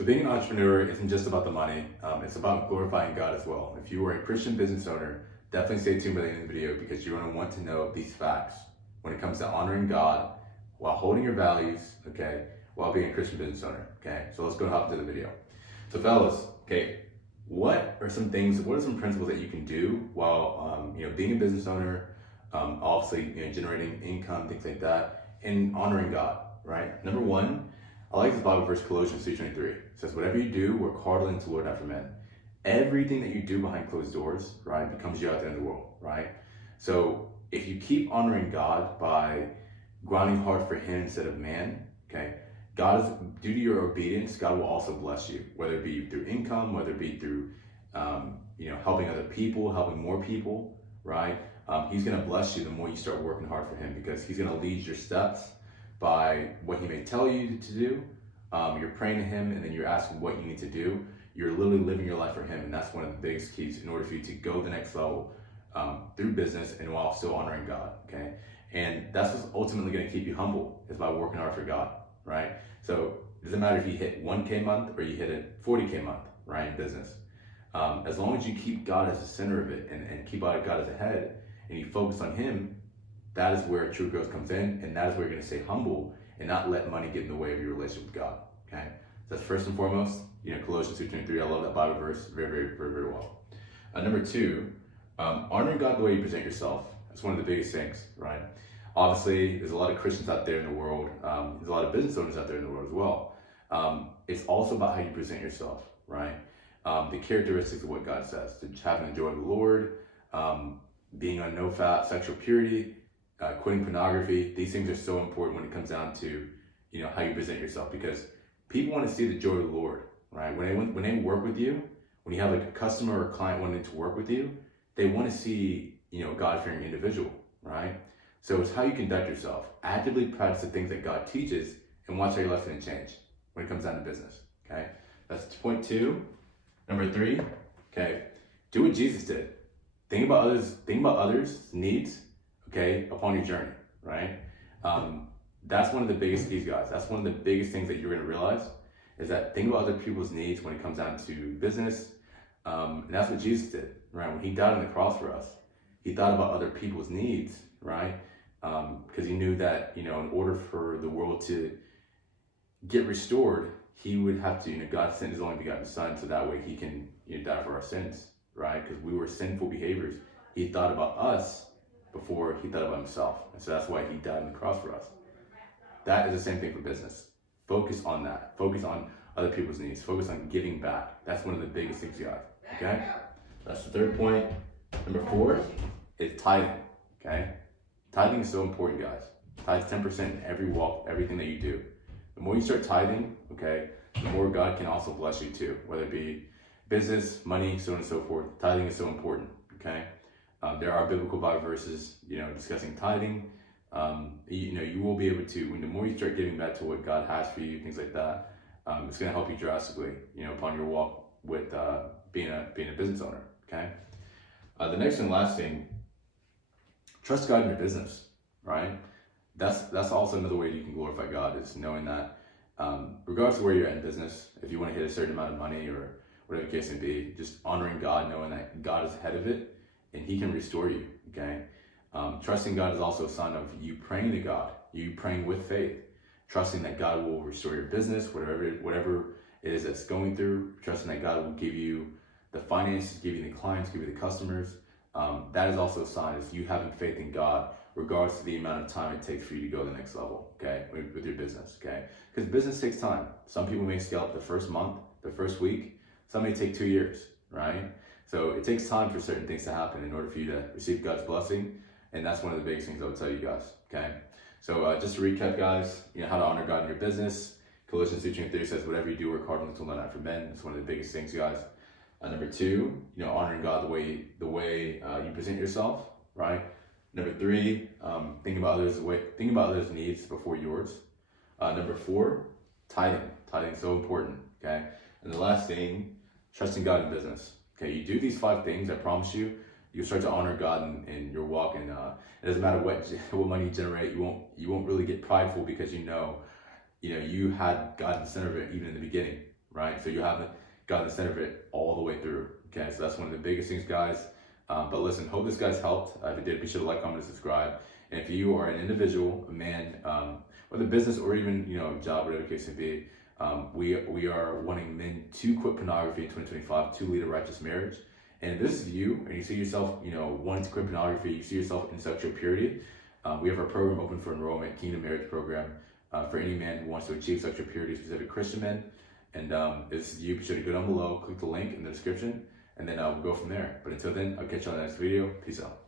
So being an entrepreneur isn't just about the money, it's about glorifying God as well. If you are a Christian business owner, definitely stay tuned by the end of the video because you're going to want to know these facts when it comes to honoring God while holding your values, okay, while being a Christian business owner, okay? So let's go hop into the video. So fellas, okay, what are some principles that you can do while, being a business owner, obviously, generating income, things like that, and honoring God, right? Number one, I like this Bible verse, Colossians 2:23. It says, whatever you do, work heartily unto the Lord, not for men. Everything that you do behind closed doors, right, becomes you out there in the world, right? So if you keep honoring God by grinding hard for Him instead of man, okay, due to your obedience, God will also bless you, whether it be through income, whether it be through, helping other people, helping more people, right? He's going to bless you the more you start working hard for Him because He's going to lead your steps by what He may tell you to do. You're praying to Him and then you're asking what you need to do. You're literally living your life for Him, and that's one of the biggest keys in order for you to go the next level through business and while still honoring God, okay? And that's what's ultimately going to keep you humble is by working hard for God, right? So it doesn't matter if you hit 1K month or you hit a 40K month, right, in business. As long as you keep God as the center of it and keep God as the head and you focus on Him, that is where true growth comes in, and that is where you're going to stay humble and not let money get in the way of your relationship with God, okay? So that's first and foremost, Colossians 2:23. I love that Bible verse very, very, very, very well. Number two, honoring God the way you present yourself. That's one of the biggest things, right? Obviously, there's a lot of Christians out there in the world. There's a lot of business owners out there in the world as well. It's also about how you present yourself, right? The characteristics of what God says, to having the joy of the Lord, being on no fat, sexual purity, quitting pornography. These things are so important when it comes down to, how you present yourself, because people want to see the joy of the Lord, right? When they work with you, when you have like a customer or a client wanting to work with you, they want to see, God-fearing individual, right? So it's how you conduct yourself. Actively practice the things that God teaches and watch how your life's going to change when it comes down to business, okay? That's point two. Number three, okay, do what Jesus did. Think about others' needs, okay, upon your journey, right? That's one of the biggest keys, guys. That's one of the biggest things that you're going to realize is that think about other people's needs when it comes down to business. And that's what Jesus did, right? When He died on the cross for us, He thought about other people's needs, right? Because He knew that, in order for the world to get restored, He would have to, God sent His only begotten Son so that way He can, die for our sins, right? Because we were sinful behaviors. He thought about us before He thought about Himself. And so that's why He died on the cross for us. That is the same thing for business. Focus on that. Focus on other people's needs. Focus on giving back. That's one of the biggest things you got, okay? That's the third point. Number four is tithing, okay? Tithing is so important, guys. Tithe 10% in every walk, everything that you do. The more you start tithing, okay, the more God can also bless you too, whether it be business, money, so on and so forth. Tithing is so important, okay? There are biblical Bible verses, discussing tithing. You will be able to, the more you start giving back to what God has for you, things like that, it's going to help you drastically, upon your walk with being a business owner, okay? The next and last thing, trust God in your business, right? That's also another way you can glorify God, is knowing that regardless of where you're at in business, if you want to hit a certain amount of money or whatever the case may be, just honoring God, knowing that God is ahead of it and He can restore you, okay? Trusting God is also a sign of you praying to God, you praying with faith, trusting that God will restore your business, whatever it is that's going through, trusting that God will give you the finances, give you the clients, give you the customers. That is also a sign of you having faith in God, regardless of the amount of time it takes for you to go to the next level, okay, with your business, okay? Because business takes time. Some people may scale up the first month, the first week. Some may take 2 years, right? So it takes time for certain things to happen in order for you to receive God's blessing. And that's one of the biggest things I would tell you guys, okay? So just to recap, guys, how to honor God in your business. Colossians 2:23 says, whatever you do, work hard until not for men. That's one of the biggest things, guys. Number two, honoring God the way you present yourself, right? Number three, think about others' needs before yours. Number four, tithing. Tithing is so important, okay? And the last thing, trusting God in business. Okay, you do these 5 things, I promise you, you'll start to honor God in your walk, and it doesn't matter what money you generate. You won't really get prideful because you had God in the center of it even in the beginning, right? So you haven't gotten the center of it all the way through. Okay, so that's one of the biggest things, guys. But listen, hope this guy's helped. If it did, be sure to like, comment, and subscribe. And if you are an individual, a man, whether business or even job, whatever the case may be, we are wanting men to quit pornography in 2025 to lead a righteous marriage. And if this is you, and you see yourself, wanting to quit pornography, you see yourself in sexual purity, we have our program open for enrollment, Kingdom Marriage Program, for any man who wants to achieve sexual purity, specific Christian men. And if this is you, be sure to go down below, click the link in the description, and then we'll go from there. But until then, I'll catch you on the next video. Peace out.